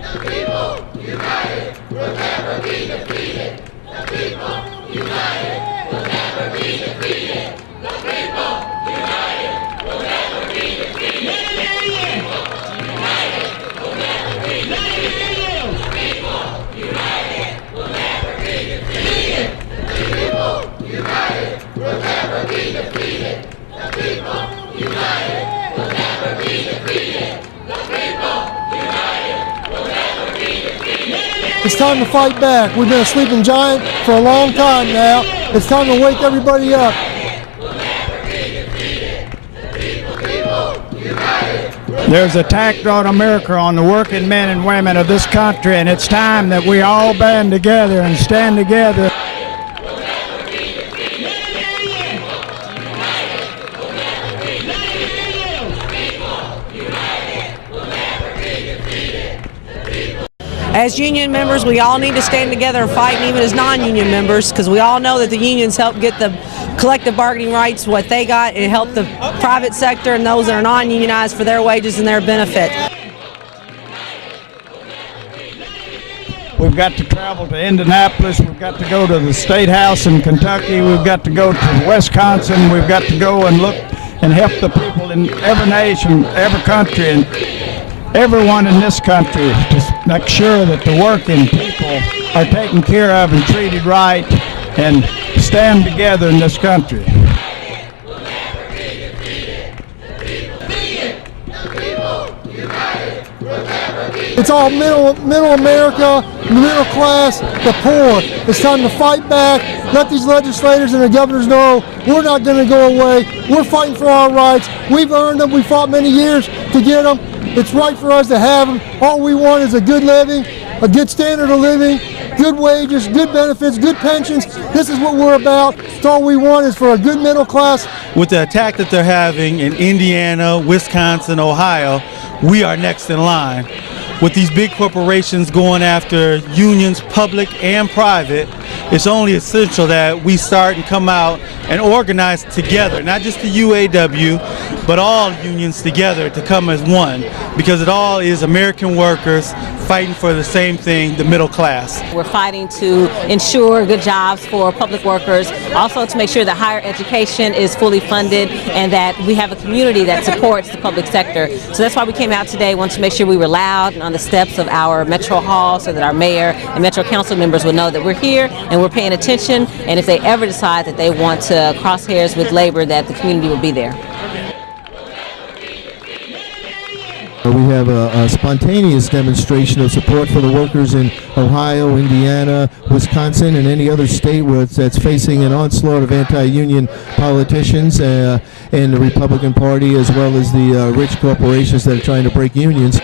The people united will never be defeated. The people united will never be defeated. The people united will never be defeated. United will never be defeated. The people united will never be defeated. The people united will never be defeated. The people united will never be defeated. The people united will never be defeated. It's time to fight back. We've been a sleeping giant for a long time now. It's time to wake everybody up. There's an attack on America, on the working men and women of this country, and it's time that we all band together and stand together. As union members, we all need to stand together and fight, and even as non-union members, because we all know that the unions help get the collective bargaining rights, what they got, and help the private sector and those that are non-unionized for their wages and their benefit. We've got to travel to Indianapolis, we've got to go to the State House in Kentucky, we've got to go to Wisconsin, we've got to go and look and help the people in every nation, every country, and everyone in this country to make sure that the working people are taken care of and treated right and stand together in this country. It's all middle America, the middle class, the poor. It's time to fight back. Let these legislators and the governors know we're not going to go away. We're fighting for our rights. We've earned them. We fought many years to get them. It's right for us to have them. All we want is a good living, a good standard of living, good wages, good benefits, good pensions. This is what we're about. It's all we want is for a good middle class. With the attack that they're having in Indiana, Wisconsin, Ohio, we are next in line. With these big corporations going after unions, public and private, it's only essential that we start and come out and organize together, not just the UAW, but all unions together to come as one, because it all is American workers fighting for the same thing, the middle class. We're fighting to ensure good jobs for public workers, also to make sure that higher education is fully funded and that we have a community that supports the public sector. So that's why we came out today, wanted to make sure we were loud and on the steps of our Metro Hall so that our mayor and Metro Council members would know that we're here and we're paying attention, and if they ever decide that they want to cross hairs with labor, that the community will be there. We have a spontaneous demonstration of support for the workers in Ohio, Indiana, Wisconsin, and any other state that's facing an onslaught of anti-union politicians and the Republican Party, as well as the rich corporations that are trying to break unions.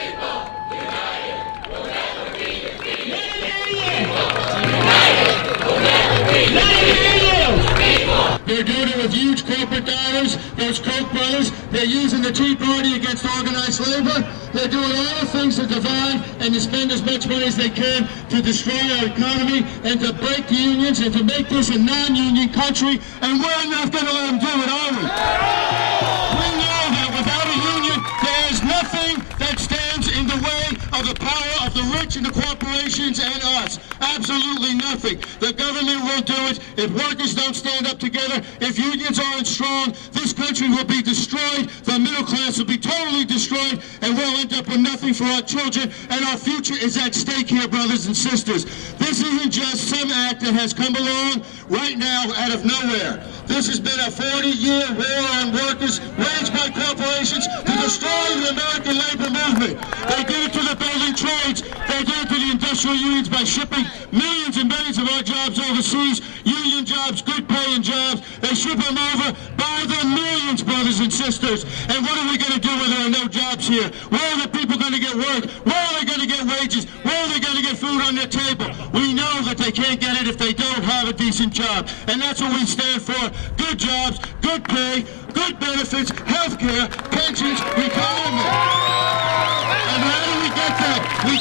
They're doing it with huge corporate dollars, those Koch brothers. They're using the Tea Party against organized labor. They're doing all the things to divide and to spend as much money as they can to destroy our economy and to break the unions and to make this a non-union country. And we're not going to let them do it, are we? We know that without a union, there is nothing that stands in the way of the power of the rich and the corporations and us. Absolutely nothing. The government won't do it. If workers don't stand up together, if unions aren't strong, this country will be destroyed. The middle class will be totally destroyed, and we'll end up with nothing for our children, and our future is at stake here, brothers and sisters. This isn't just some act that has come along right now out of nowhere. This has been a 40-year war on workers waged by corporations to destroy the American labor movement. They did it to the building trades. They did it to the industrial unions by shipping millions and millions of our jobs overseas, union jobs, good paying jobs. They ship them over by the millions, brothers and sisters. And what are we going to do when there are no jobs here? Where are the people going to get work? Where are they going to get wages? Where are they going to get food on their table? We know that they can't get it if they don't have a decent job. And that's what we stand for. Good jobs, good pay, good benefits, health care, pensions, retirement. And how do we get that? We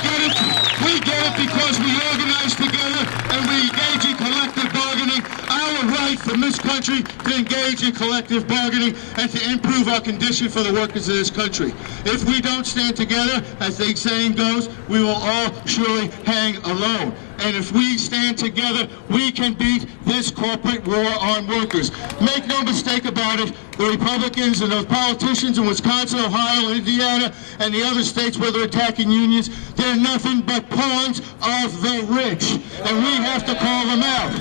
get it because we organize together and we engage in collective bargaining. Our right from this country country to engage in collective bargaining and to improve our condition for the workers of this country. If we don't stand together, as the saying goes, we will all surely hang alone. And if we stand together, we can beat this corporate war on workers. Make no mistake about it, the Republicans and those politicians in Wisconsin, Ohio, Indiana, and the other states where they're attacking unions, they're nothing but pawns of the rich. And we have to call them out.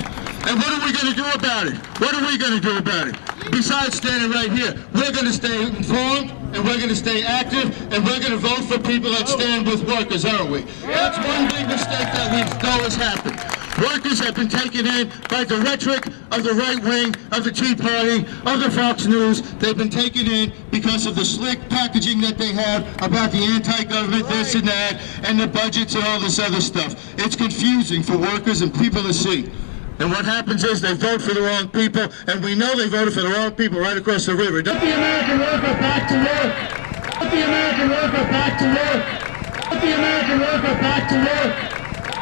And what are we going to do about it? What are we going to do about it? Besides standing right here, we're going to stay informed, and we're going to stay active, and we're going to vote for people that stand with workers, aren't we? That's one big mistake that we know has happened. Workers have been taken in by the rhetoric of the right wing, of the Tea Party, of the Fox News. They've been taken in because of the slick packaging that they have about the anti-government this and that, and the budgets and all this other stuff. It's confusing for workers and people to see. And what happens is they vote for the wrong people, and we know they voted for the wrong people right across the river. Put the American worker back to work. Put the American worker back to work. Put the American worker back to work.